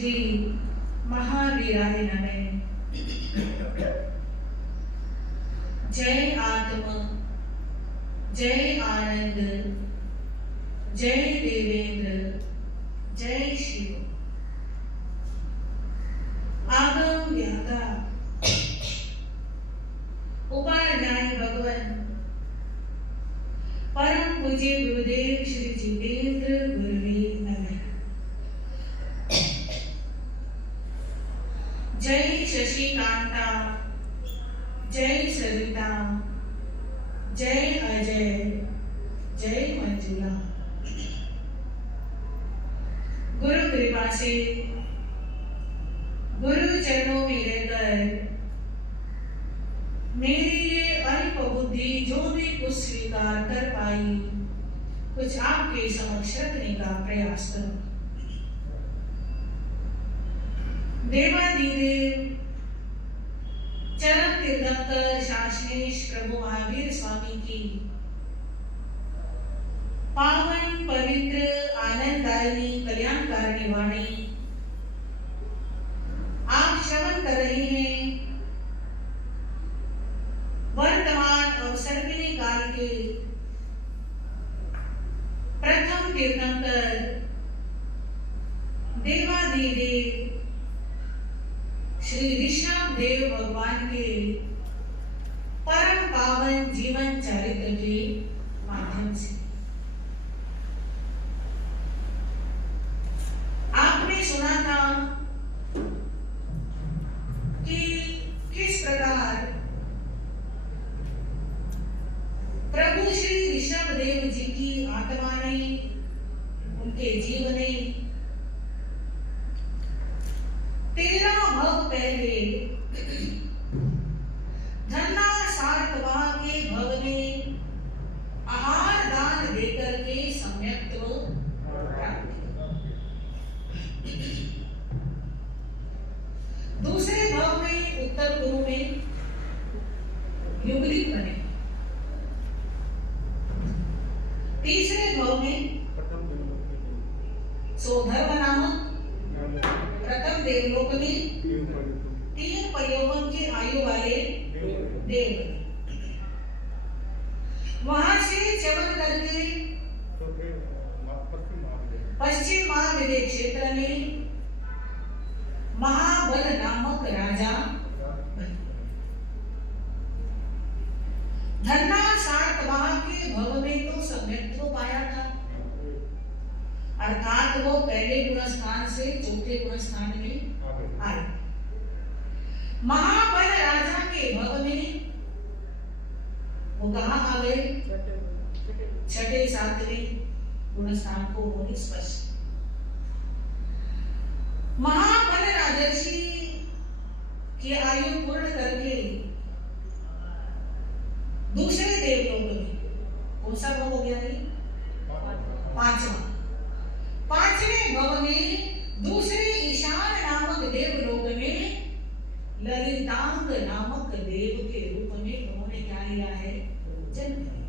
श्री महावीराय नमः। जय आत्मा, जय आनंद, जय देवेंद्र, जय शिव। आगम व्याता उपाध्याय भगवान परम पूज्य गुरुदेव श्री जितेंद्र गुरुवे नमः। जय शशिकांता, जय सविता, जय अजय, जय मंजुला। गुरु कृपा से गुरु चरणों में रहकर मेरी ये अल्प बुद्धि जो भी कुछ स्वीकार कर पाई, कुछ आपके समक्ष रखने का प्रयास करूं। देवादिदेव चरण तीर्थंकर शासनेश प्रभु महावीर स्वामी की पावन पवित्र आनंददायिनी कल्याणकारिणी वाणी आप श्रवण कर रहे हैं। वर्तमान और सर्वनी काल के प्रथम तीर्थंकर देवादिदेव श्री ऋषभ देव भगवान के परम पावन जीवन चरित्र के माध्यम से आपने सुना था कि किस प्रकार प्रभु श्री ऋषभ देव जी की आत्मा ने, उनके जीवन ने 13 भव पहले धन्ना सातवा के भव में आहार दान देकर के सम्यक्त्व प्राप्त किया। दूसरे भव में उत्तर गुरु में युगलिक बने। तीसरे भव में सोधर्व नामक प्रथम देवलोक में 3 प्रयोगों की आयु वाले देव बने। वहां से चवन करके पश्चिम महाविदय क्षेत्र में महाबल नामक राजा बने। धन्ना सातवां के भव में तो सम्यक्त्व पाया था, अर्थात वो पहले गुणस्थान से चौथे गुणस्थान में आए। महाबल राजा के भव में वो कहाँ आ गए? छठे सातवें गुणस्थान को उन्होंने स्पर्श। महाबल राजर्षि की आयु पूर्ण करके दूसरे देवलोक में कौन सा भव हो गया? पांचवा। पांचवें भव में दूसरे ईशान नामक देवलोक में ललितांग नामक देव के रूप में उन्होंने क्या लिया है? जन्म लिया।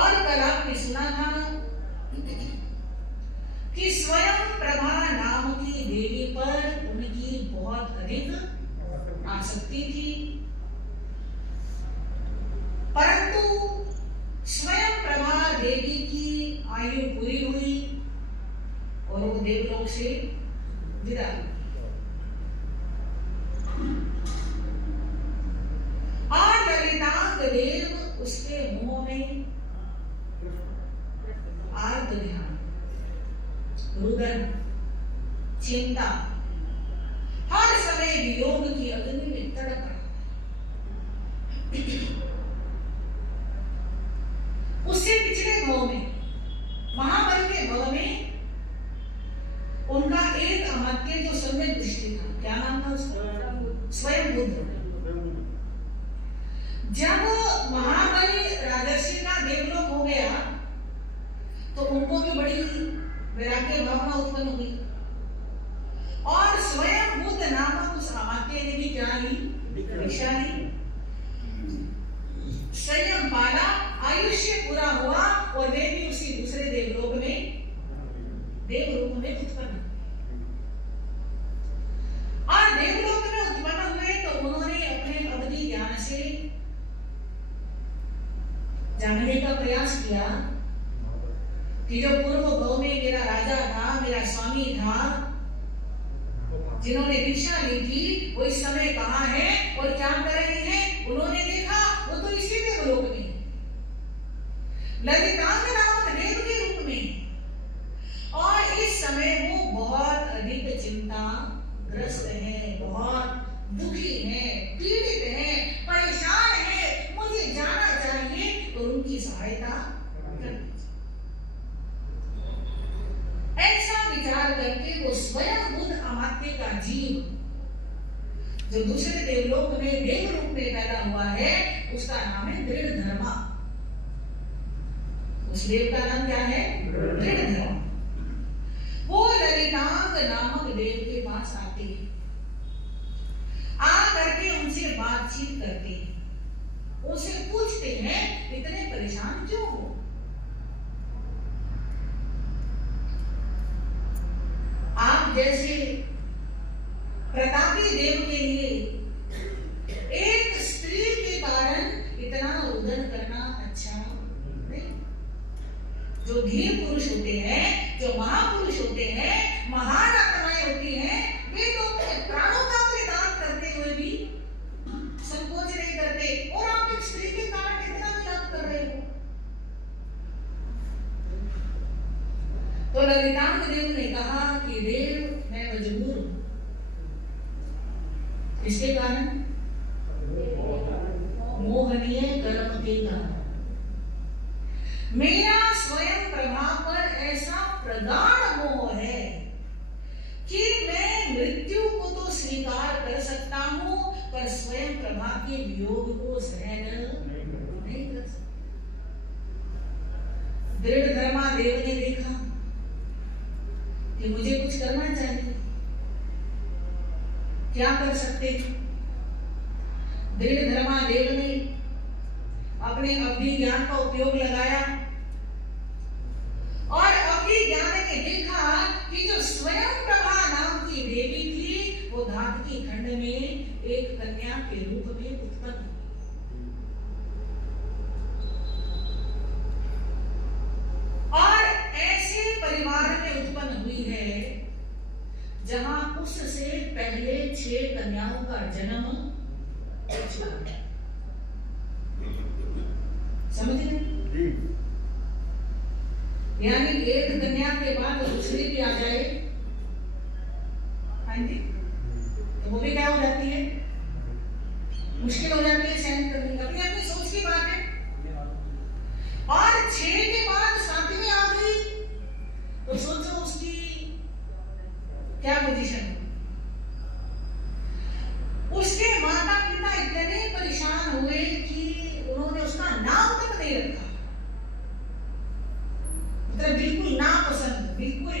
और कल आपने सुना था कि स्वयं प्रभा नाम की देवी पर उनकी बहुत अधिक आसक्ति थी, परंतु स्वयं प्रभा देवी की आयु पूरी हुई और वो देवलोक से विदा हुई। और ललितांग देव उसके मुंह में आर्त ध्यान, रुदन, चिंता, हर समय वियोग की अग्नि में तड़प रहा। उससे पिछले भव में, महाबल के भव में उनका एक अमात्य जो सम्यक दृष्टि था, क्या नाम था उसका? स्वयं बुद्ध। जब महाबल राजर्षि का देवलोक हो गया तो उनको भी बड़ी वैराग्य भावना उत्पन्न हुई और स्वयं बुद्ध नामक उस अमात्य ने भी क्या ली? दीक्षा ली। संयम पाला, आयुष्य पूरा हुआ और वे भी उसी दूसरे देवलोक में देव रूप में उत्पन्न। और देवलोक में उत्पन्न हुए तो उन्होंने अपने अवधि ज्ञान से जानने का प्रयास किया कि जो पूर्व भव में मेरा राजा था, मेरा स्वामी था, जिन्होंने दीक्षा ली थी, वो इस समय कहाँ है और क्या कर रहे हैं। उन्होंने देखा वो तो इसी देवलोक में ललितांग नामक देव के रूप में, और इस समय वो बहुत अधिक चिंताग्रस्त है, बहुत दुखी है, पीड़ित है, परेशान है, मुझे जाना चाहिए और उनकी सहायता करनी। ऐसा विचार करके वो स्वयं बुद्ध अमात्य का जीव जो दूसरे देवलोक में देव रूप में पैदा हुआ है, उसका नाम है दृढ़ धर्मा। उस देव का नाम क्या है? दृढ़ धर्मा। वो ललितांग नामक देव के पास आते हैं, आ करके उनसे बातचीत करते हैं, उनसे पूछते हैं इतने परेशान क्यों हो। आप जैसे प्रतापी देव के लिए एक स्त्री के कारण इतना रुदन करना अच्छा नहीं। जो धीर पुरुष होते हैं, जो महापुरुष होते हैं, महान आत्माएं होती हैं, वे तो अपने प्राणों का बलिदान करते हुए भी संकोच नहीं करते, और आप एक स्त्री के कारण कितना विलाप कर रहे हो। तो ललितांग देव ने कहा कि देव मैं मजबूर हूं। इसके कारण मोहनीय कर्म के कारण मेरा स्वयं प्रभा पर ऐसा प्रगाढ़ मोह है कि मैं मृत्यु को तो स्वीकार कर सकता हूं, पर स्वयं प्रभा के वियोग को सहन नहीं कर सकता। दृढ़ धर्मा देव ने देखा कि मुझे कुछ करना चाहिए, क्या कर सकते। दृढ़ धर्मा देव ने अपने अवधि ज्ञान का उपयोग लगाया और अवधि ज्ञान ने देखा कि जो स्वयं प्रभा नाम की देवी थी, वो धातु खंड में एक कन्या के रूप में उत्पन्न हुई, और ऐसे परिवार में उत्पन्न हुई है जहां उससे पहले 6 कन्याओं का जन्म हो चुका है। समझ रहे? यानी एक कन्या के बाद दूसरी भी आ जाए, हाँ जी, तो वो भी क्या हो जाती है, मुश्किल हो जाती है सहन करनी। अपनी अपनी सोच की बात है। और 6 के बाद 7वीं आ गई तो सोचो उसकी क्या पोजीशन है। उसके माता पिता इतने परेशान हुए कि उन्होंने उसका नाम तक नहीं रखा, मतलब बिल्कुल नापसंद, बिल्कुल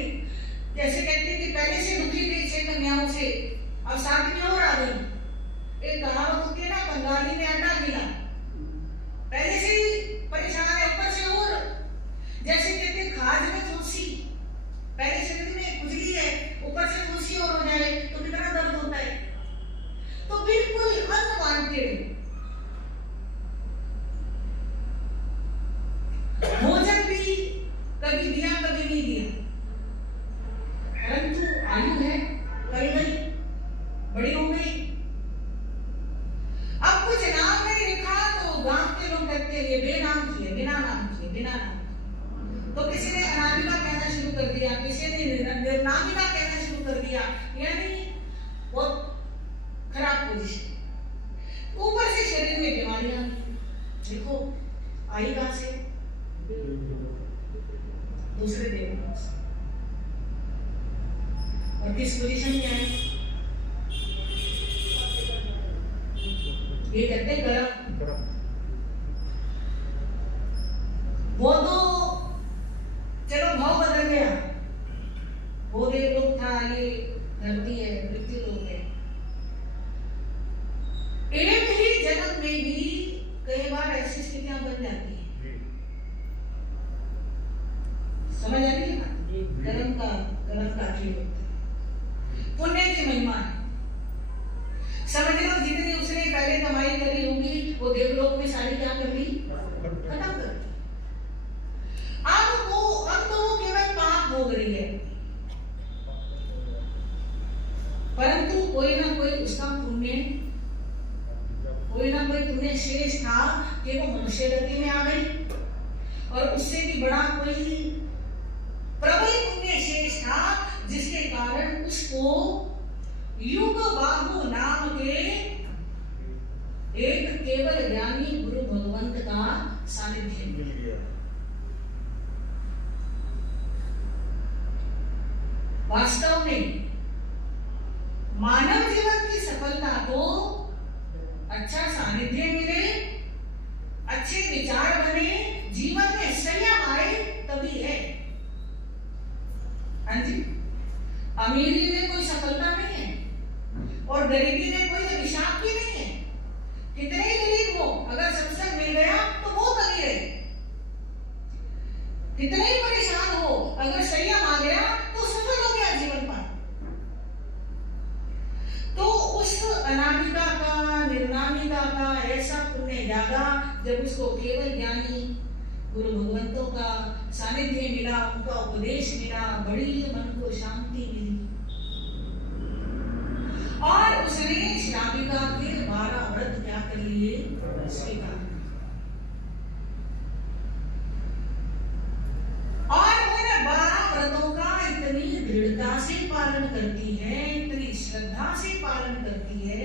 जैसे कहते कि पहले से दुखी थे 6 कन्याओं से, अब 7वीं और आ गई। एक कहावत होती है ना, बंगाली में आटा गिला, पहले से ही परेशान है, ऊपर से और जैसे कहते खाज में फुंसी, पहले शरीर में खुजली है, ऊपर से फुंसी और हो जाए तो कितना दर्द होता है। तो बिल्कुल अनवांटेड भोजन भी कभी दिया कभी नहीं दिया, परंतु आयु है, कर गई, बड़ी हो गई। अब कुछ नाम नहीं लिखा तो गांव के लोग कहते हैं ये बेनाम की है, बिना नाम की है, बिना नाम। तो किसी ने अनामिका कहना शुरू कर दिया, किसी ने निर्नामिका कहना शुरू कर दिया, यानी बहुत खराब पोजीशन। ऊपर से शरीर में बीमारियां, देखो आई कहां से, दूसरे देवों से, और किस पोजीशन में आई, ये कहते हैं गरम। वो तो चलो भाव बदल गया, वो देवलोक था, ये धरती है, मृत्यु लोक है। एक ही जन्म में भी कई बार ऐसी स्थितियां बन जाती हैं। समझ आ रही है ना? कर्म का राखी होती है, पुण्य की महिमा है। समझ लो जितनी उसने पहले कमाई करी होगी वो देवलोक में सारी क्या कर दी, खत्म कर दी। अब तो वो केवल पाप भोग रही है, परंतु कोई ना कोई उसका पुण्य, कोई ना कोई पुण्य शेष था कि वो मनुष्य गति में आ गई, और उससे भी बड़ा कोई प्रबल पुण्य शेष था जिसके कारण उसको युग बाहु नाम के एक केवल ज्ञानी गुरु भगवंत का सानिध्य मिल गया। वास्तव में मानव जीवन की सफलता को अच्छा सानिध्य मिले, अच्छे विचार बने, जीवन में संयम आए तभी है। हाँ जी, अमीरी में कोई सफलता नहीं है और गरीबी में कोई अभिशाप भी नहीं है। कितने ही गरीब हो, अगर सत्संग मिल गया तो वो अमीर है। कितने ही परेशान हो, अगर संयम आ गया तो सफल हो गया जीवन पर। तो उस अनामिका का, निर्नामिका का ऐसा पुण्य जागा जब उसको केवल ज्ञानी गुरु भगवंतों का सानिध्य मिला, उनका उपदेश मिला, बड़ी मन को शांति मिली और उसने श्राविका के 12 व्रत क्या कर लिए, स्वीकार। और उन 12 व्रतों का इतनी दृढ़ता से पालन करती है, इतनी श्रद्धा से पालन करती है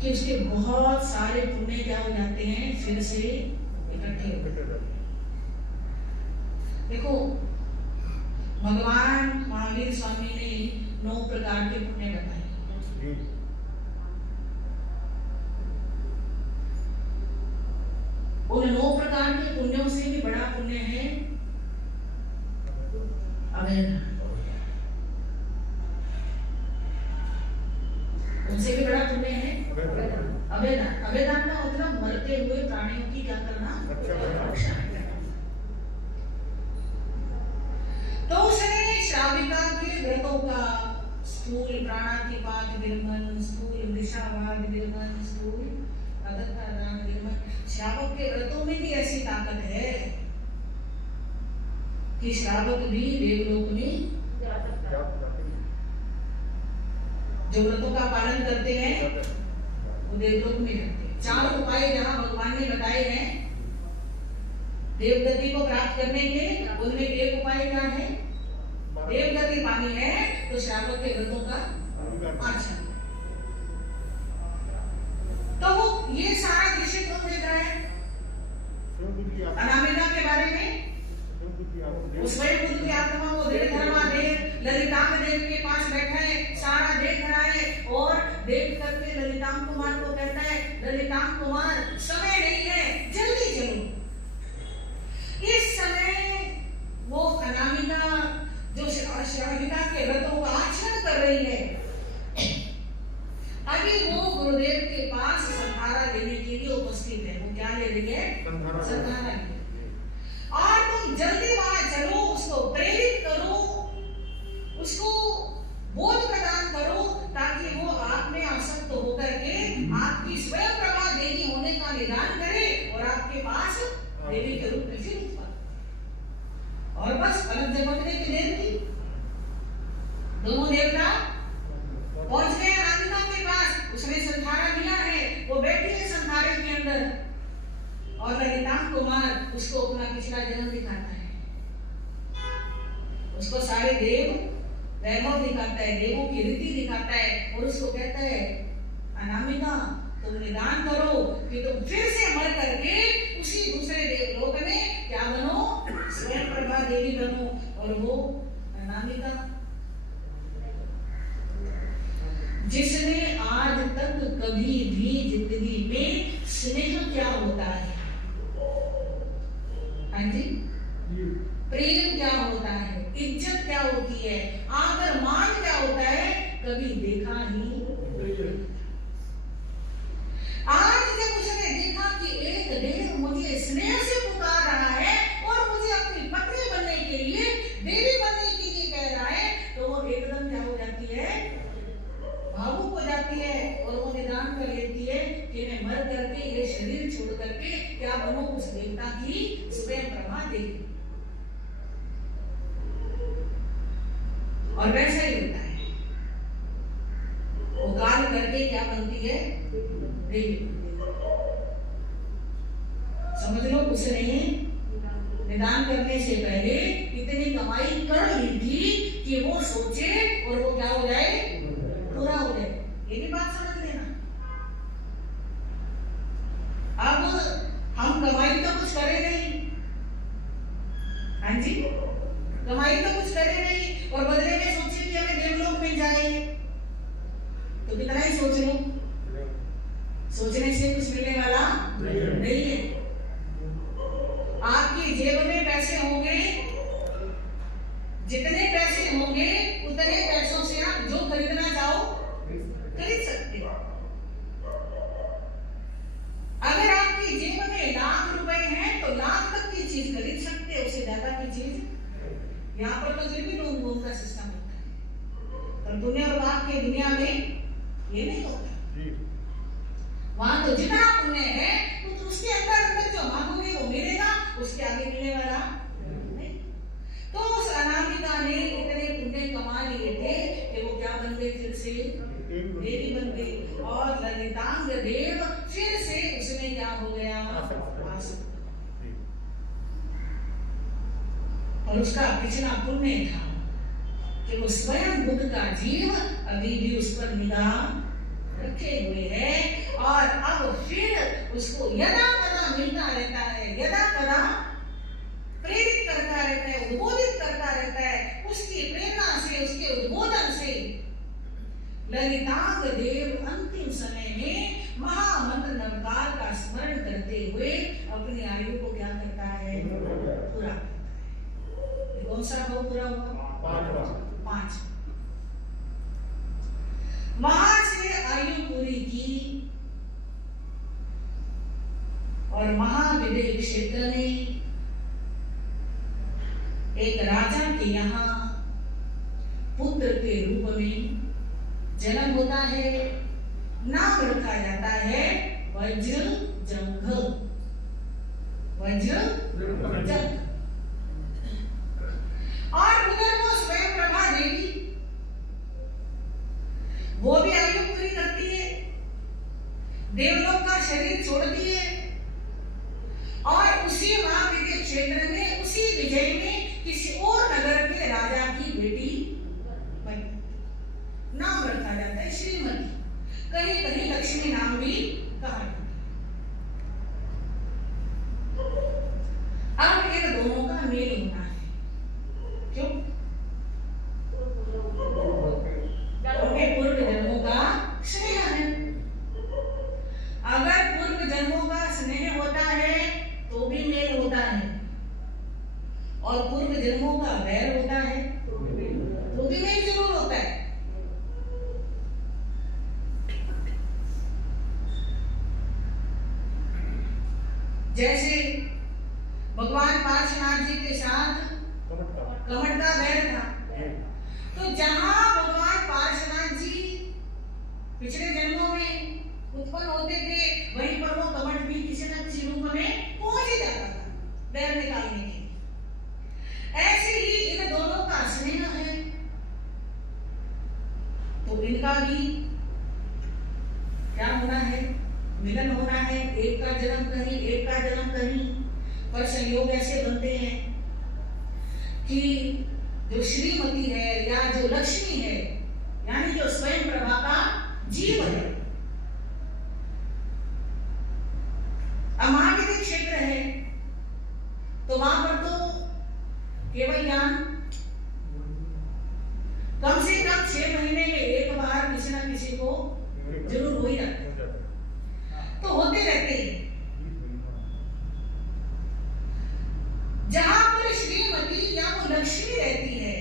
कि उसके बहुत सारे पुण्य क्या हो जाते हैं, फिर से इकट्ठे हो जाते हैं। देखो भगवान महावीर स्वामी ने 9 प्रकार के पुण्य बताए। उन 9 प्रकार के पुण्यों से भी बड़ा पुण्य है अवैधान। उनसे भी बड़ा पुण्य है अवैधान। अवैधान का मतलब मरते हुए प्राणियों की क्या करना, रक्षा करना। तो उसने श्राविका के व्रतों का स्थूल प्राणातिपात विरमन, स्थूल वृषावाद विरमन, स्थूल अदत्तादान विरमन, श्रावक के व्रतों में भी ऐसी ताकत है कि श्रावक भी देवलोक में जो व्रतों का पालन करते हैं वो देवलोक में रहते हैं। 4 उपाय जहाँ भगवान ने बताए हैं देवगति को प्राप्त करने के, उनमें एक उपाय क्या है, देवगति पानी है तो श्रावक के व्रतों का आचरण। तो वो ये सारा दृश्य कौन देख रहा है, अनामिका के बारे में। स्वयं बुद्ध की आत्मा को दृढ़ धर्मा देव ललितांग देव के पास बैठा है, सारा देख रहा है और देख करके ललितांग कुमार को कहता है, ललितांग कुमार समय नहीं है, जल्दी चलो। इस समय वो अनामिका जो श्राविका के व्रतों का आचरण कर रही है, अभी वो गुरुदेव के पास संधारा लेने के लिए उपस्थित है। वो क्या ले रही है, संधारा। और तुम जल्दी वहां चलो, उसको प्रेरित करो, उसको बोध प्रदान करो ताकि वो आप में आसक्त होकर के आपकी स्वयं प्रभा देवी होने का निदान करे और आपके पास देवी के रूप में फिर उत्पन्न। और बस अलग जगमगने की देर थी। दोनों देवता पहुंच गए अनामिका के पास, उसने संधारा दिया है, वो बैठी है संधारे के अंदर और ललितांग कुमार उसको अपना पिछला जन्म दिखाता है, उसको सारे देव वैभव दिखाता है, देवों की रीति दिखाता है और उसको कहता है, अनामिका तुम निदान करो कि तुम फिर से मर करके उसी दूसरे देवलोक में क्या बनो, स्वयं प्रभा देवी बनो। और वो अनामिका जिसने आज तक कभी भी जिंदगी में स्नेह क्या होता है, हाँ जी, प्रेम क्या होता है, इज्जत क्या होती है, आदर मान क्या होता है, कभी देखा ही नहीं। आज जब उसने देखा कि एक देव मुझे स्नेह से पुकार रहा है और मुझे अपनी पत्नी बनने के लिए और वैसा ही होता है, वो काल करके क्या बनती है, देवी। समझ लो, उसने निदान करने से पहले इतनी कमाई कर ली थी कि वो सोचे और वो क्या हो जाए, पूरा हो जाए। ये भी बात समझ लेना। अब हम कमाई तो कुछ करे नहीं, हाँ जी, कमाई तो कुछ करे नहीं और बदले में सोचे कि हमें देवलोक मिल जाए, तो कितना ही सोच लो, सोचने से कुछ मिलने वाला नहीं है। आपकी जेब में पैसे होंगे, जितने पैसे होंगे उतने पैसों से आप जो खरीदना चाहो खरीद सकते हो। अगर आपकी जेब में लाख रुपए हैं तो लाख तक की चीज खरीद सकते हो, उससे ज्यादा की चीज। यहाँ पर तो फिर भी लोन का सिस्टम होता है, पर दुनिया और बाप की दुनिया में ये नहीं होता। वहां तो जितना पुण्य है तो उसके अंदर जो मांगोगे वो मिलेगा, उसके आगे मिलने वाला नहीं। तो उस अनामिका ने इतने पुण्य कमा लिए थे कि वो क्या बन गए, फिर से देवी बन गई। और ललितांग देव फिर से उसमें क्या हो गया, और उसका पिछला पुण्य था कि वो स्वयं बुद्ध का जीव अभी भी उस पर निगाह रखे हुए है, और अब फिर उसको यदा कदा मिलता रहता है, यदा कदा प्रेरित करता रहता है, उद्बोधित करता रहता है। उसकी प्रेरणा से, उसके उद्बोधन से ललितांग देव अंतिम समय में महामंत्र नवकार का स्मरण करते हुए अपनी आयु को क्या करता है, पूरा करता है। कौन सा भाव पूरा हुआ, 5। वहां से आयु पूरी की और महाविदेह क्षेत्र में एक राजा के यहाँ पुत्र के रूप में जन्म होता है। नाम रखा जाता है वज्रजंघ, वज्रजंघ। और उधर वो स्वयं प्रभा देवी, वो भी आयु पूरी करती है, देवलोक का शरीर छोड़ती है और उसी महाविद्य क्षेत्र में, उसी विजय में किसी और नगर के राजा की बेटी बनी। नाम रखा जाता है श्रीमती, कहीं कहीं लक्ष्मी नाम भी कहा जाता है। अब इन दोनों का मेल होना है, क्यों? पूर्व जन्मों का स्नेह है। अगर पूर्व जन्मों का स्नेह होता है तो भी मेल होता है, और पूर्व जन्मों का वैर होता है तो भी मेल जरूर होता है। जैसे भगवान पार्श्वनाथ जी के साथ कमट का वैर था, तो जहां भगवान पार्श्वनाथ जी पिछले जन्मों में उत्पन्न होते थे, वहीं पर वो कमट भी किसी न किसी रूप में पहुंच ही जाता था वैर निकालने के लिए। ऐसे ही इन दोनों का स्नेह है, तो इनका भी क्या होना है, मिलन होना है। एक का जन्म कहीं, एक का जन्म कहीं, पर संयोग ऐसे बनते हैं कि जो श्रीमती है या जो लक्ष्मी है, यानी जो स्वयं प्रभा का जीव है, महाविद्य क्षेत्र है, तो वहां पर तो केवल ज्ञान कम से कम 6 महीने में एक बार किसी न किसी को जरूर हो ही जाता है, तो होते रहते हैं। जहां पर श्रीमती या वो लक्ष्मी रहती है,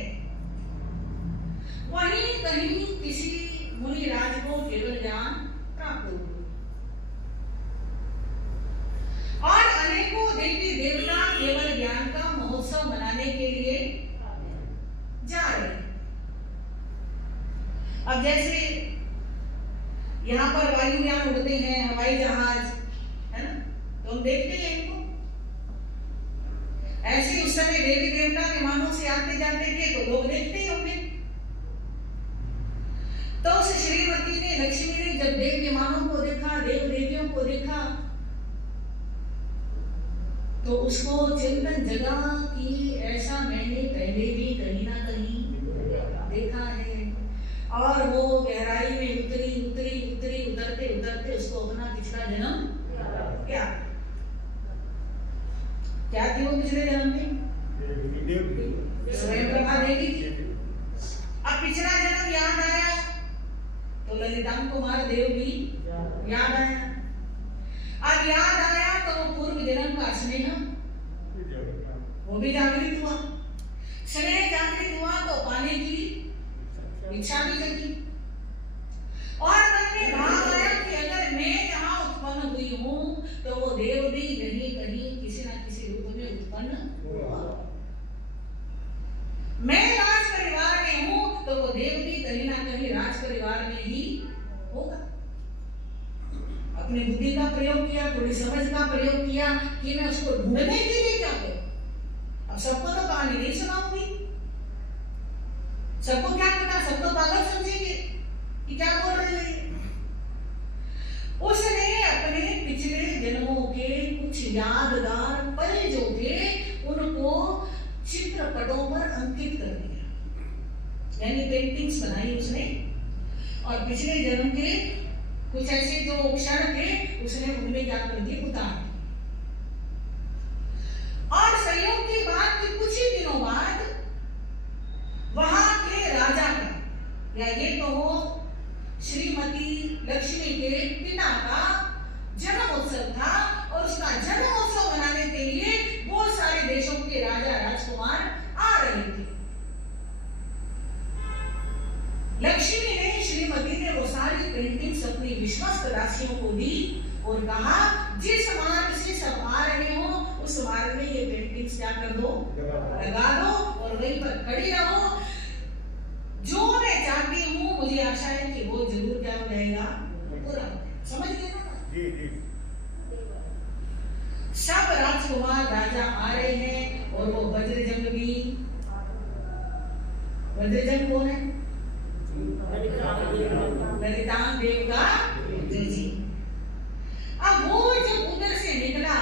वहीं कहीं किसी मुनि राज को केवल ज्ञान प्राप्त हो, और अनेकों देवी देवता केवल ज्ञान का महोत्सव मनाने के लिए जा रहे हैं। अब जैसे यहाँ पर वायुयान उड़ते हैं, हवाई जहाज है ना, तो हम देखते हैं इनको। ऐसे उस समय देवी देवता विमानों से आते जाते थे तो लोग देखते ही होंगे, उस श्रीमती ने, लक्ष्मी ने जब देव विमानों को देखा, देव देवियों को देखा, तो उसको चिंतन जगा कि ऐसा मैंने पहले भी कहीं ना कहीं देखा है। और वो गहराई में उतरी उतरी उतरी, उतरते उतरते उसको अपना पिछला जन्म क्या क्या थी वो पिछले जन्म में? स्वयं प्रभा देवी। अब पिछला जन्म याद आया तो ललितांग कुमार देव भी याद आया। अब याद आया तो वो पूर्व जन्म का स्नेह वो भी जागृत हुआ। स्नेह जागृत हुआ तो पाने की इच्छा भी जगी और मन में भाव आया कि अगर मैं यहाँ उत्पन्न हुई हूँ तो वो देव भी कहीं कहीं किसी न किसी रूप में उत्पन्न हुआ। मैं राज परिवार में हूँ तो वो देव भी कहीं ना कहीं राज परिवार में ही होगा। अपनी बुद्धि का प्रयोग किया, थोड़ी समझ का प्रयोग किया कि मैं उसको ढूंढने के लिए क्या करूं। अब सबको तो कहानी नहीं सुनाऊंगी, सबको क्या पता, सब तो पागल समझेंगे कि क्या बोल रहे हैं। उसने अपने पिछले जन्मों के कुछ यादगार पल जो थे उनको चित्रपटों पर अंकित कर दिया, यानी पेंटिंग्स बनाई उसने और पिछले जन्म के कुछ ऐसे जो क्षण थे उसने उनमें क्या कर दिए, उतार। और संयोग की बात कि कुछ ही दिनों बाद वहां के राजा का, या ये कहो श्रीमती लक्ष्मी के पिता का जन्मोत्सव था और उसका जन्मोत्सव मनाने के लिए बहुत सारे देशों के राजा राजकुमार आ रहे थे। लक्ष्मी ने, श्रीमती ने वो सारी पेंटिंग्स अपनी विश्वस्त दासियों को दी और कहा जिस मार्ग से सब आ रहे हो उस मार्ग में ये पेंटिंग्स क्या कर दो, लगा दो और वहीं पर खड़ी रहो। जो मैं चाहती हूँ मुझे आशा है कि वो जरूर क्या हो जाएगा, पूरा। समझ गए ना? जी जी। सब राजकुमार राजा आ रहे हैं और वो वज्रजंग भी। वज्रजंग कौन है? ललितांग देव का जी। अब वो जब उधर से निकला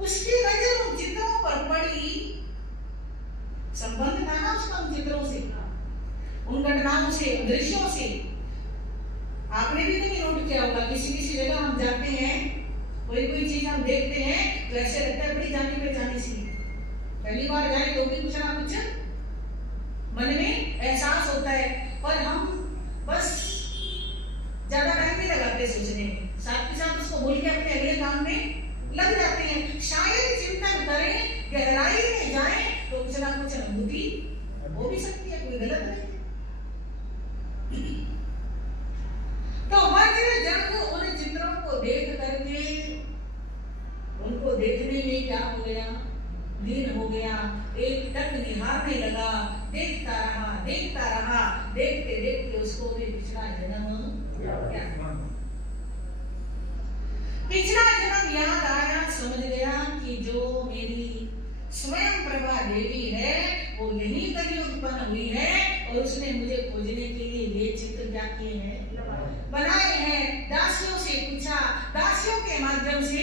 उसकी नजर उन चित्रों पर पड़ी। संबंध था ना उसका उन चित्रों से, उन घटनाओं से, दृश्यों से। आपने भी नहीं नोट किया होगा, किसी किसी जगह हम जाते हैं, कोई कोई चीज हम देखते हैं तो ऐसे लगता है बड़ी जानी पहचानी सी। पहली बार जाए तो भी कुछ ना कुछ मन में एहसास होता है, पर हम बस ज्यादा टाइम नहीं लगाते सोचने में, साथ के साथ उसको भूल के अपने अगले काम में लग जाते हैं। शायद चिंतन करें, गहराई में जाएं तो कुछ ना कुछ अनुभूति हो भी सकती है, कोई गलत नहीं। तो वज्रजंग उन चित्रों को देख करके उनको देखने में क्या हो गया, लीन हो गया, एक टक निहारने लगा, देखता रहा, देखते देखते उसको भी पिछला जन्म याद आया। समझ गया कि जो मेरी स्वयं प्रभा देवी है वो यही कहीं उत्पन्न हुई है और उसने मुझे खोजने के लिए ये चित्र क्या किए हैं, बनाए हैं। दासियों से पूछा, दासियों के माध्यम से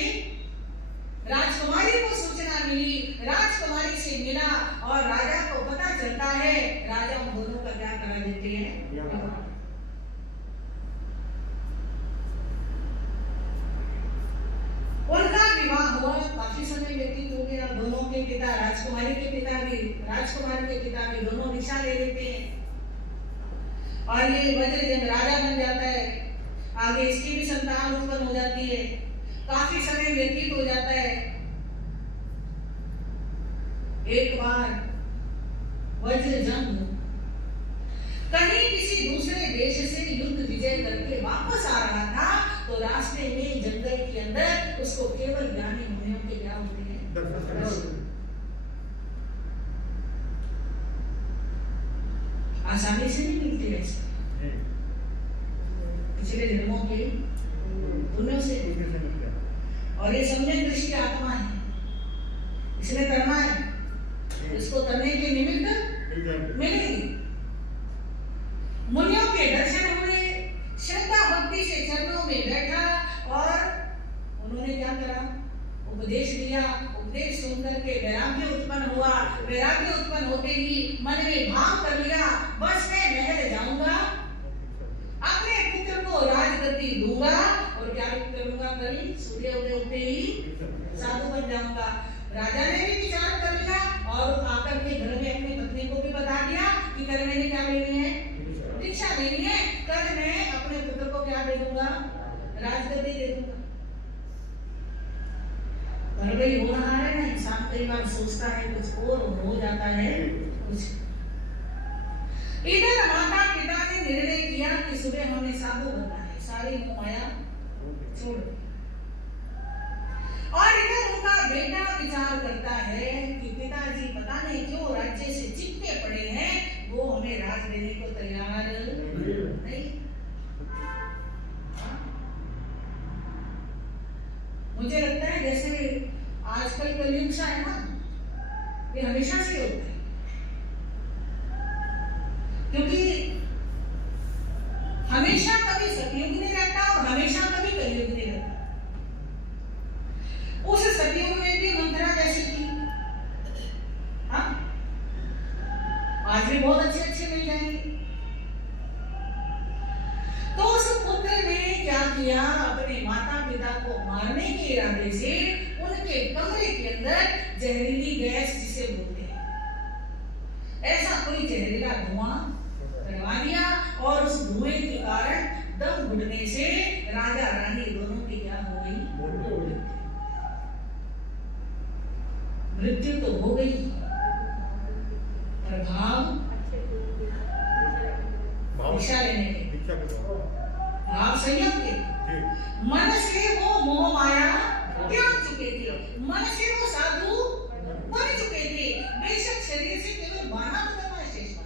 राजकुमारी को सूचना मिली, राजकुमारी से मिला और राजा को पता चलता है। राजा उन दोनों का क्या करा देते हैं, उनका विवाह हुआ। काफी समय व्यतीत हो गया। दोनों के पिता, राजकुमारी के पिता भी, राजकुमारी के पिता भी, दोनों दिशा ले लेते हैं और ये वज्रजंग राजा बन जाता है। आगे इसकी भी संतान उत्पन्न हो जाती है। काफी समय व्यतीत हो जाता है। एक बार वज्रजंग कहीं किसी दूसरे देश से युद्ध विजय करके वापस आ रहा था तो रास्ते में जंगल के अंदर उसको केवल ज्ञानी मुनियों के क्या होते हैं, आसानी से नहीं मिलते ऐसे। पिछले जन्मों के पुण्यों से और ये सम्यक दृष्टि आत्मा है, इसने करना है, इसको करने के निमित्त मिलेगी। मुनियों के दर्शन उत्पन्न होते ही मन में भाव कर लिया, बस मैं महल जाऊंगा, अपने पुत्र को राजगद्दी दूंगा और क्या करूंगा, कल सूर्य उदय होते ही साधु बन जाऊंगा। राजा ने भी विचार कर लिया और आकर के घर में अपनी पत्नी को भी बता दिया कि कल मैंने क्या लेनी है, दीक्षा लेनी है, कल मैं अपने पुत्र को क्या दे दूंगा, राजगद्दी दे दूंगा। पर वही हो रहा है ना, इंसान कई बार सोचता है कुछ और हो जाता है कुछ। इधर माता पिता ने निर्णय किया कि सुबह हमें साधु बनना है, सारी माया छोड़। और इधर उनका बेटा विचार करता है कि पिताजी पता नहीं क्यों राज्य से चिपके पड़े हैं, वो हमें राज देने को तैयार नहीं। मुझे लगता है जैसे आजकल कलयुग सा है ना, ये हमेशा से होता है, क्योंकि हमेशा कभी सतयुग नहीं रहता और हमेशा कभी कलयुग नहीं रहता। उस सतयुग में भी मंथरा जैसी थी, हाँ, आज भी बहुत अच्छे अच्छे मिल जाएंगे। तो उस पुत्र ने क्या किया, अपने माता पिता को मारने के इरादे से उनके कमरे के अंदर जहरीली गैस जिसे बोलते हैं, ऐसा कोई जहरीला धुआं करवा दिया और उस धुएं के कारण दम घुटने से राजा रानी दोनों की क्या हो गई, मृत्यु तो हो गई, पर भाव दिशा लेने के, भाव संयम के, मन से वो मोह माया त्याग चुके थे, मन से वो साधु बन चुके थे। बेशक शरीर से केवल बाना बदलना शेष था,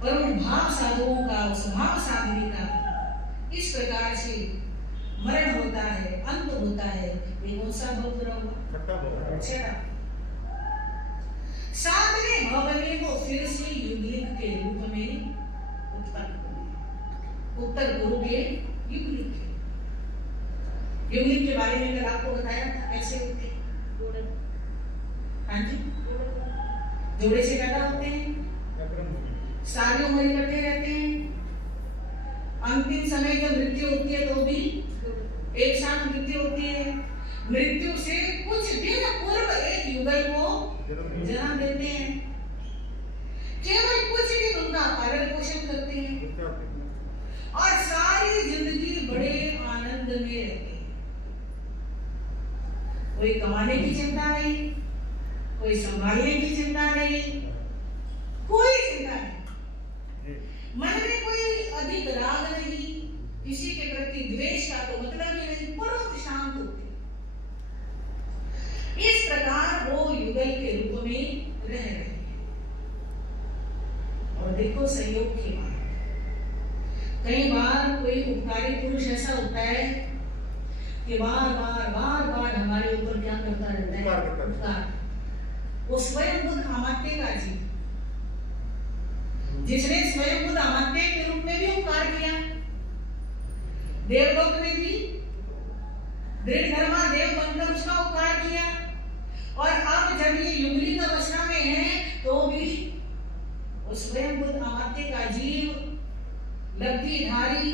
पर उन भाव साधुओं का, उस भाव साधवी का इस प्रकार से मरण होता है, अंत होता है। ये कौन सा भाव पूरा हुआ, छठा। सातवें भवने को फिर से युगलिक के रूप में उत्पन्न हुए, उत्तर गुरु के युगलिक के। युगलिक के बारे में कल आपको बताया था कैसे होते हैं, हाँ जी, जोड़े से पैदा होते हैं, सारी उम्र इकट्ठे रहते हैं, अंतिम समय जब मृत्यु होती है तो भी एक साथ मृत्यु होती है। मृत्यु से कुछ दिन पूर्व एक युगल को जन्म देते हैं, केवल कुछ दिन उनका पालन पोषण करते हैं और सारी जिंदगी बड़े आनंद में रहते हैं। कोई कमाने की चिंता नहीं, कोई संभालने की चिंता नहीं, कोई चिंता नहीं, मन में कोई अधिक राग नहीं, किसी के प्रति द्वेष का तो मतलब ही नहीं, परम शांत होते। इस प्रकार वो युगल के रूप में रह रहे हैं। और देखो संयोग की बात, कई बार कोई उपकारी पुरुष ऐसा होता है कि बार बार हमारे ऊपर क्या करता रहता है, उपकार। वो स्वयं बुद्ध अमात्य का जी, जिसने स्वयं बुद्ध अमात्य के रूप में भी उपकार किया, देवलोक में भी दृढ़ धर्मा देव बनकर उसका उपकार किया, और अब जब ये युगली का अवस्था में है तो भी उस स्वयं बुद्ध अमात्य का जीव लब्धिधारी,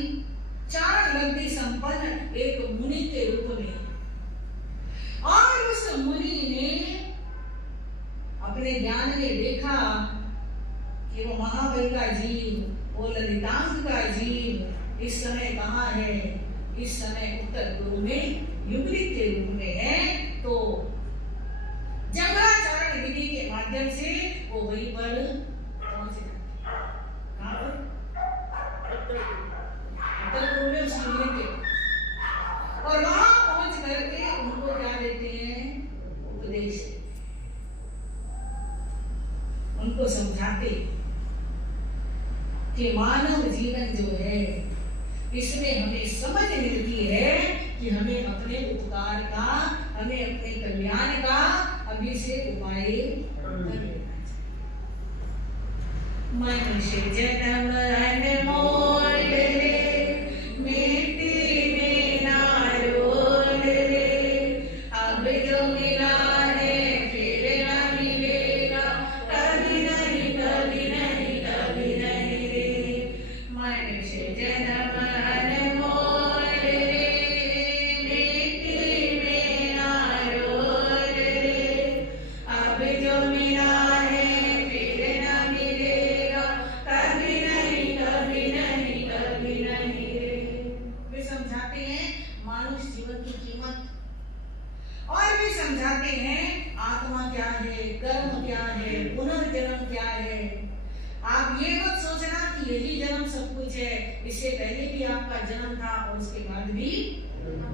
चार लब्धि संपन्न एक मुनि के रूप में, और उस मुनि ने अपने ज्ञान में देखा कि वो महाबल का जीव, वो ललितांग का जीव इस समय कहाँ है, इस समय उत्तर गुरु में युगली के रूप में है। तो जंगलाचरण विधि के माध्यम से वो वहीं पर पहुंच गए। कहाँ पर? उत्तर गुरु में उस युगली के, और वहां पहुंच करके उनको क्या देते हैं, उपदेश, उनको समझाते कि मानव जीवन जो है इसमें हमें समझ मिलती है कि हमें अपने उपकार का, हमें अपने कल्याण का अभी से उपाय करना। मनुष्य जन्म अनमोल रे, मिट्टी में ना रोल रे, अब जो मिला है फिर न क्या है, पुनर्जन्म क्या है। आप ये मत सोचना कि यही जन्म सब कुछ है, इससे पहले भी आपका जन्म था और उसके बाद भी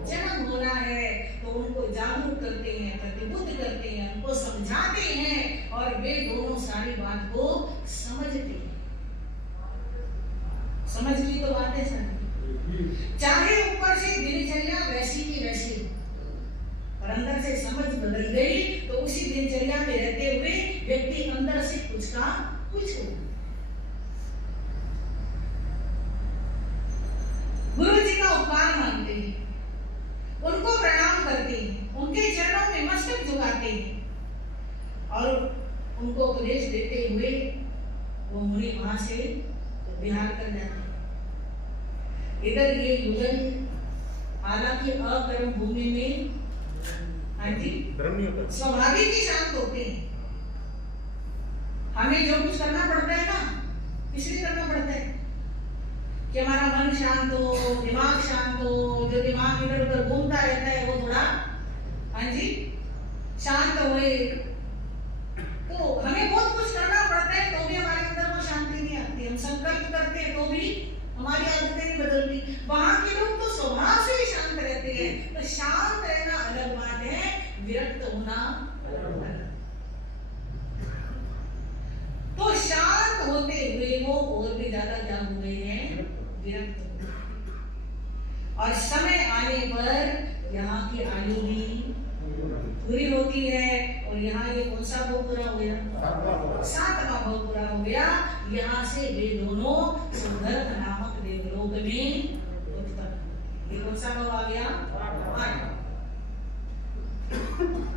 जन्म होना है। तो उनको जागरूक करते हैं, प्रतिबुद्ध करते हैं, उनको समझाते हैं और वे दोनों सारी बात को समझते हैं। समझ ली तो बात है सर, चाहे ऊपर से दिनचर्या वैसी की वैसी, और अंदर से समझ बदल गई तो उसी दिनचर्या में रहते हुए व्यक्ति अंदर से कुछ का कुछ हो। गुरु जी का उपकार मानते हैं, उनको प्रणाम करते हैं, उनके चरणों में मस्तक झुकाते हैं और उनको उपदेश देते हुए वो मुनि वहां से विहार कर जाते हैं। इधर ये युगल हालांकि अकर्म भूमि में स्वाभाविक ही शांत होते हैं। हमें जो कुछ करना पड़ता है ना, इसलिए करना पड़ता है कि हमारा मन शांत हो, दिमाग शांत हो। जो दिमाग इधर उधर घूमता रहता है वो थोड़ा शांत होए। तो हमें बहुत कुछ करना पड़ता है तो भी हमारे अंदर वो शांति नहीं आती। हम संकल्प करते हैं तो भी हमारी आदतें नहीं बदलती। वहां के लोग तो स्वभाव से ही शांत रहते हैं। तो शांत रहना अलग बात है, विरक्त होना अलग। तो शांत होते हुए वो और भी ज्यादा क्या हो गए हैं, विरक्त हो गए। और समय आने पर यहाँ की आयु भी पूरी होती है और यहाँ ये कौन सा भाव पूरा हो गया, 7वां भाव पूरा हो गया। यहाँ से वे दोनों सुंदर नामक देवलोक में उत्पन्न। ये कौन सा भाव आ गया, 8।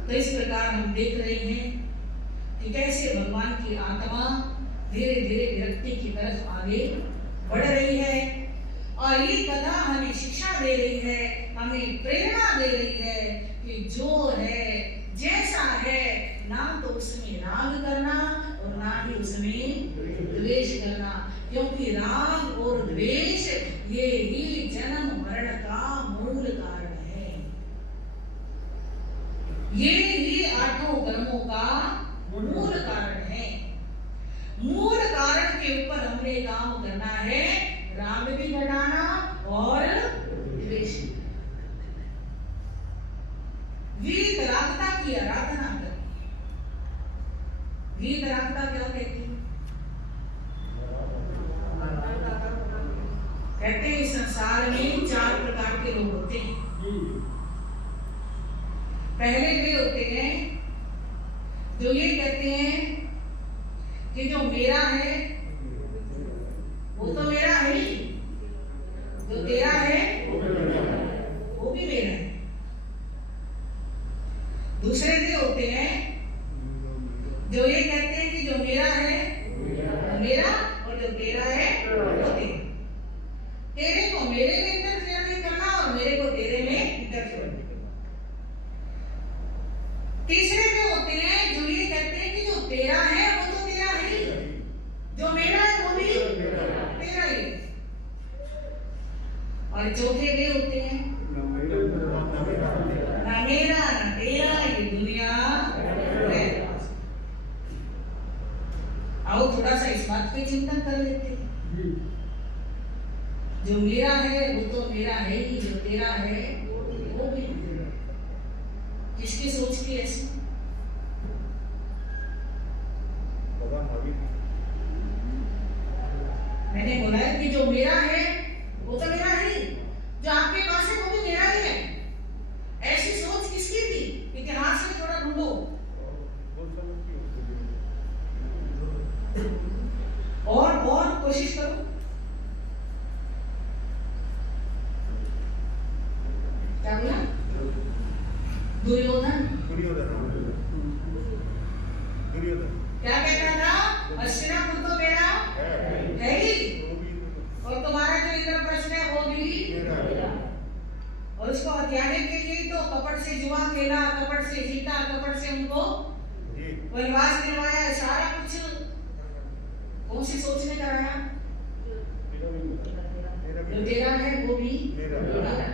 तो इस प्रकार हम देख रहे हैं कि कैसे भगवान की आत्मा धीरे धीरे विरक्ति की तरफ आगे बढ़ रही है। और ये कथा हमें शिक्षा दे रही है, हमें प्रेरणा दे रही है कि जो है जैसा है ना तो उसमें राग करना और ना ही उसमें द्वेष करना। क्योंकि राग और द्वेष ये ही जन्म मरण का मूल कारण है। ये ही 8 कर्मों का मूल कारण है। मूल कारण के ऊपर हमने काम करना है, राग भी घटाना और द्वेष। वीतरागता की आराधना करें। वीतरागता क्या कहती है? कहते हैं संसार में 4 प्रकार के लोग होते हैं। पहले वे होते हैं जो ये कहते हैं कि जो मेरा है वो तो मेरा है ही, जो तेरा है वो भी मेरा है। दूसरे वे होते हैं जो ये कहते हैं कि जो मेरा है वो मेरा और जो तेरा है वो तेरा। तेरे को मेरे में इंटरफेयर नहीं करना और मेरे को तेरे में इंटरफेयर नहीं करना। तीसरे वे होते हैं जो ये कहते हैं कि जो तेरा है वो तो तेरा है, जो मेरा है वो भी तेरा ही। और चौथे वे होते हैं ना मेरा ना तेरा, ये दुनिया है। आओ थोड़ा सा इस बात पे चिंतन कर लेते हैं। जो मेरा है वो तो मेरा है ही, जो तेरा है वो भी। किसकी सोच की ऐसी? मैंने बोला है कि जो मेरा है वो तो मेरा है ही, जो आपके पास है वो भी मेरा ही है। ऐसी सोच किसकी थी? इतिहास में थोड़ा ढूंढो और कोशिश करो। क्या बोला? दुर्योधन क्या कहता था? हस्तिनापुर तो मेरा है ही, और तुम्हारा जो इंद्रप्रस्थ है वो भी। और उसको हथियाने के लिए तो कपट से जुआ खेला, कपट से जीता, कपट से उनको वनवास दिलवाया। सारा कुछ कौन सी सोच ने कराया? जो तेरा है वो भी मेरा।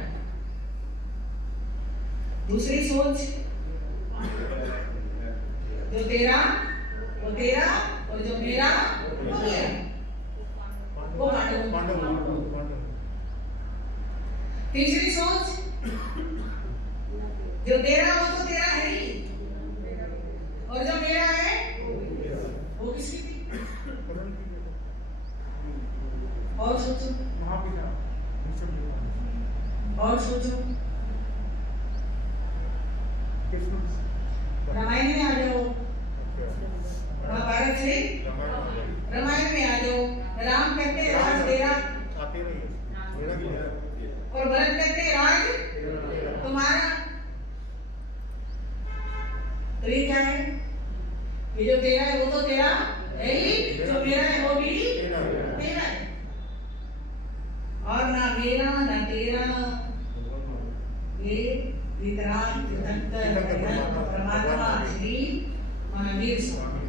दूसरी सोच, जो तेरा तेरा और जो मेरा हो गया वो पांडवों। तीसरी सोच, जो तेरा वो तो तेरा है ही, और जो मेरा है वो किसकी थी? और सोचो, और सोचो, रामायण में आ जाओ, महाभारत से रामायण में आ जाओ। राम कहते हैं राज तेरा, और भरत कहते हैं राज तुम्हारा। तो ये क्या है? ये जो तेरा है वो तो तेरा है ही, जो मेरा है वो भी तेरा है। और ना मेरा ना तेरा, ये वितराग तीर्थंकर परमात्मा श्री महावीर स्वामी,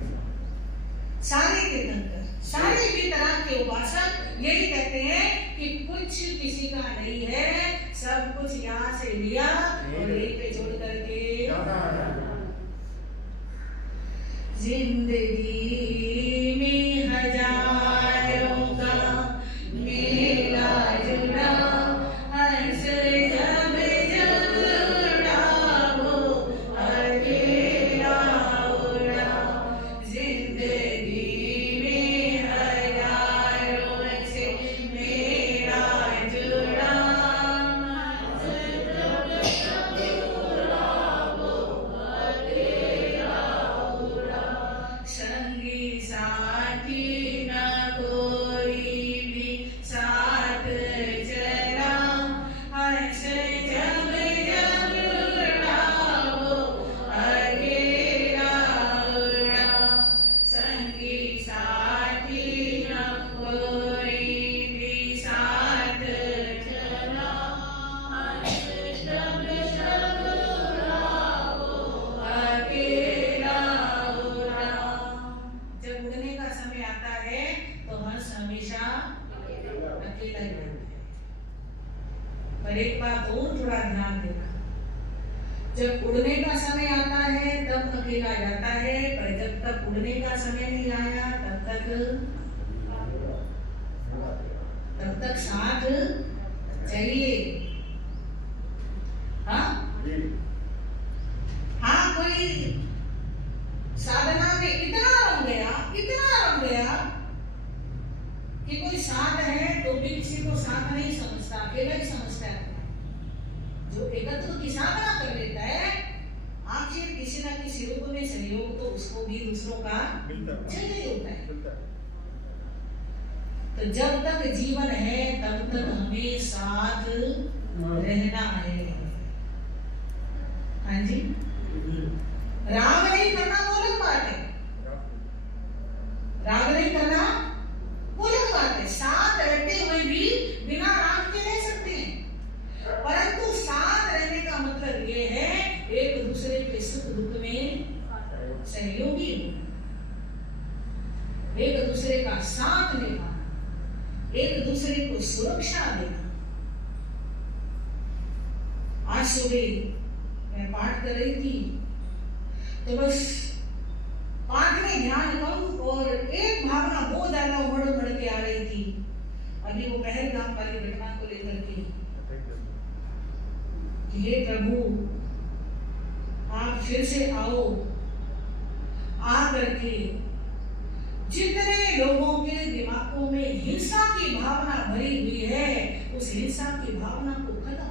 सारे तीर्थंकर, सारे वितराग के उपासक यही कहते हैं कि कुछ किसी का नहीं है, सब कुछ यहाँ से लिया और यहीं पे जोड़ करके जिंदगी में हजारों का मेला जुड़ा, हंस जब जुड़ा वो अकेला उड़ा। जिंदगी में हजारों से मेला जुड़ा, संगी साथी न कोई भी साथ चला, हंस जब जब उड़ा वो अकेला उड़ा। संगी साथी न कोई भी साथ चला, हंस जब जब उड़ा वो अकेला उड़ा। जब उड़ने का समय आता है तो हंस हमेशा अकेला ही रहता है। पर एक बात और थोड़ा ध्यान देना, जब उड़ने का समय आता है तब अकेला जाता है, पर जब तक उड़ने का समय नहीं आया तब तक साथ चाहिए। हाँ हाँ, कोई साधना में इतना रम गया कि कोई साथ है तो भी किसी को साथ नहीं समझता, अकेला ही समझता है। जो एकत्र की साधना कर लेता है, आखिर किसी न किसी रूप में सहयोग तो उसको भी दूसरों का चाहिए होता है। तो जब तक जीवन है तब तक हमें साथ रहना है। हाँ जी, राग नहीं करना वो अलग बात है, राग नहीं करना वो अलग बात है। साथ रहते हुए भी बिना राग के रह सकते हैं, परंतु साथ रहने का मतलब ये है एक दूसरे के सुख दुख में सहयोगी होना, एक दूसरे का साथ लेना, एक दूसरे को सुरक्षा देना। आज सुबह मैं पाठ कर रही थी तो बस पाठ में ध्यान कम और एक भावना बहुत ज्यादा उमड़ उमड़ के आ रही थी। अभी वो पहलगाम वाली घटना को लेकर के, हे प्रभु आप फिर से आओ, आ करके जितने लोगों के दिमागों में हिंसा की भावना भरी हुई है उस हिंसा की भावना को खत्म,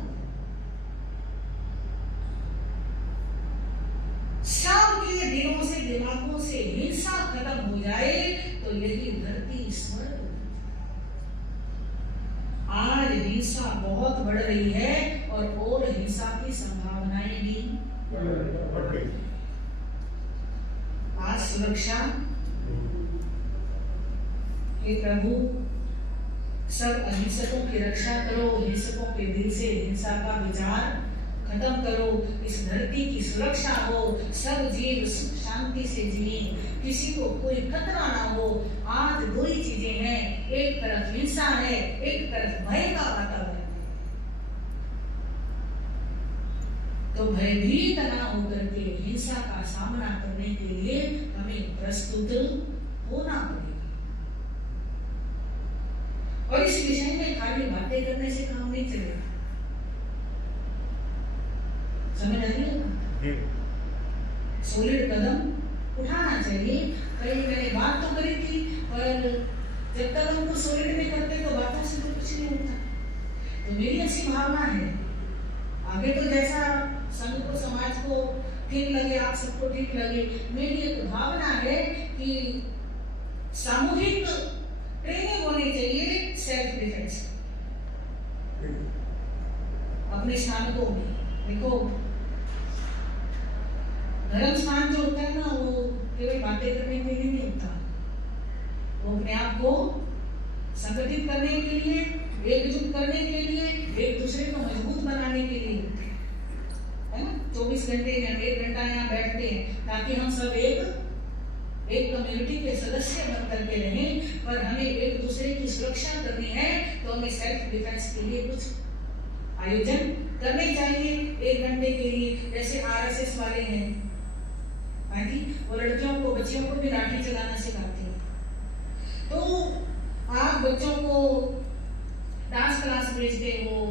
सबके दिलों से दिमागों से हिंसा खत्म हो जाए तो यही धरती स्वर्ग हो जाए। आज हिंसा बहुत बढ़ रही है और हिंसा की संभावनाएं भी बढ़ रही। आज सुरक्षा, हे प्रभु सब अहिंसकों की रक्षा करो, हिंसकों के दिल से हिंसा का विचार खत्म करो, इस धरती की सुरक्षा हो, सब जीव सुख शांति से जिए, किसी को कोई खतरा ना हो। आज दो ही चीजें हैं, एक तरफ हिंसा है, एक तरफ भय का वातावरण है। तो भयभीत ना होकर के हिंसा का सामना करने के लिए हमें प्रस्तुत होना पड़ेगा। और इस विषय में खाली बातें करने से काम नहीं चलेगा। समझ आ रही है? सॉलिड कदम उठाना चाहिए। कहीं मैंने बात तो करी थी, पर जब तक हम कुछ सॉलिड नहीं करते तो बातों से तो कुछ नहीं होता। तो मेरी ऐसी भावना है, आगे तो जैसा संघ को समाज को ठीक लगे, आप सबको ठीक लगे, मेरी एक भावना है कि सामूहिक ट्रेनिंग होनी चाहिए सेल्फ डिफेंस अपने स्थान को। देखो, धर्म स्थान जो होता है ना, वो केवल बातें करने के लिए नहीं होता, वो अपने आप को संगठित करने के लिए, एकजुट करने के लिए, एक दूसरे को मजबूत बनाने के लिए होते हैं, है ना। 24 घंटे में हम 1 घंटा यहाँ बैठते हैं ताकि हम सब एक कम्युनिटी के सदस्य बन करके रहें। पर हमें एक दूसरे की सुरक्षा करनी है तो हमें सेल्फ डिफेंस के लिए कुछ आयोजन करने चाहिए 1 घंटे के लिए। जैसे RSS वाले हैं, हाँ जी, वो लड़कियों को, बच्चियों को भी लाठी चलाना सिखाते हैं। तो आप बच्चों को डांस क्लास भेजते हो,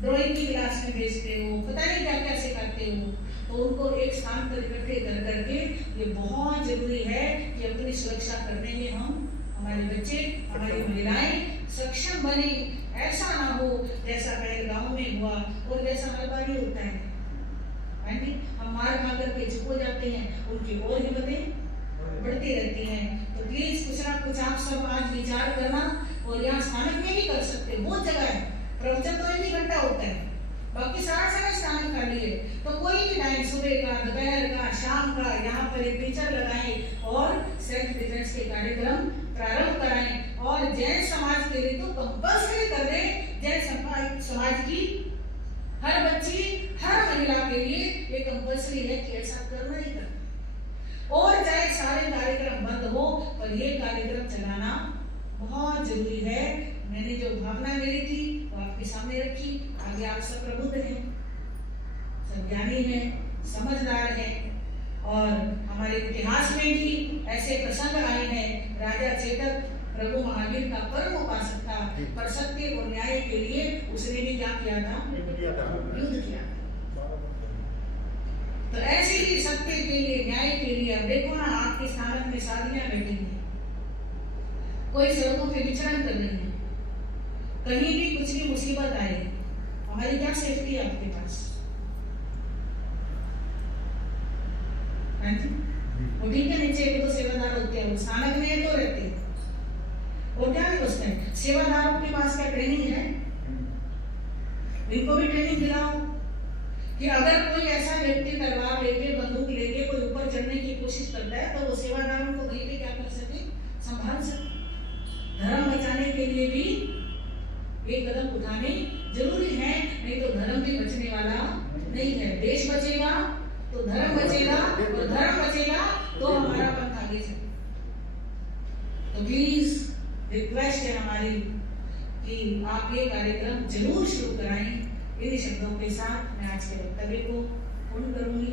ड्राइंग की क्लास में भेजते हो, पता नहीं क्या क्या सिखाते हो, तो उनको एक स्थान पर इकट्ठे कर करके ये बहुत जरूरी है कि अपनी सुरक्षा करने में हमारे बच्चे, हमारी महिलाएं सक्षम बने। ऐसा ना हो जैसा पहलगाम में हुआ और जैसा हर बार ही होता है, हम मार खा करके चुप हो जाते हैं, उनकी और हिम्मतें बढ़ती रहती हैं। तो प्लीज कुछ ना कुछ आप सब आज विचार करना। और यहाँ स्थानक में भी कर सकते, बहुत जगह है, प्रवचन तो 1 घंटा होता है, बाकी सारा समय स्थानक खाली है। तो कोई भी टाइम, सुबह का, दोपहर का, शाम का, यहाँ पर एक टीचर लगाएं और सेल्फ डिफेंस के कार्यक्रम प्रारंभ कराएं। और जैन समाज के लिए तो कंपल्सरी कर दें, जैन समाज की हर बच्ची, हर महिला के लिए ये कंपल्सरी है कि ऐसा करना ही करना। और चाहे सारे कार्यक्रम बंद हो, पर ये कार्यक्रम चलाना बहुत जरूरी है। मैंने जो भावना मेरी थी वो आपके सामने रखी। आगे आप सब प्रबुद्ध हैं, सब ज्ञानी हैं, समझदार हैं, और हमारे इतिहास में भी ऐसे प्रसंग आए हैं। राजा चेतक प्रभु महावीर का परम उपासक था, पर सत्य और न्याय के लिए उसने भी क्या किया था? युद्ध किया। तो ऐसे ही सत्य के लिए, न्याय के लिए, अब देखो ना, आपके स्थानक में शादियां बैठी हैं, कोई सड़कों पे विचरण कर रही है, कहीं भी कुछ भी मुसीबत आए, हमारी क्या सेफ्टी है आपके पास? वो ठीक है, नीचे एक तो सेवादार होते हैं, स्थानक में तो रहते हैं, और क्या व्यवस्था है? सेवादारों के पास क्या ट्रेनिंग है? इनको भी ट्रेनिंग दिलाओ कि अगर कोई ऐसा व्यक्ति तलवार लेके, बंदूक लेके कोई ऊपर चढ़ने की कोशिश करता है तो वो सेवादारों को वहीं पे क्या कर सके? संभाल सके। धर्म बचाने के लिए भी एक कदम उठाने जरूरी है, नहीं तो धर्म भी बचने वाला नहीं है। देश बचेगा तो धर्म बचेगा, और धर्म बचेगा तो हमारा पंथ आगे चलेगा। तो प्लीज रिक्वेस्ट है हमारी कि आप ये कार्यक्रम जरूर शुरू कराएं। इन शब्दों के साथ मैं आज के वक्तव्य को पूर्ण करूंगी।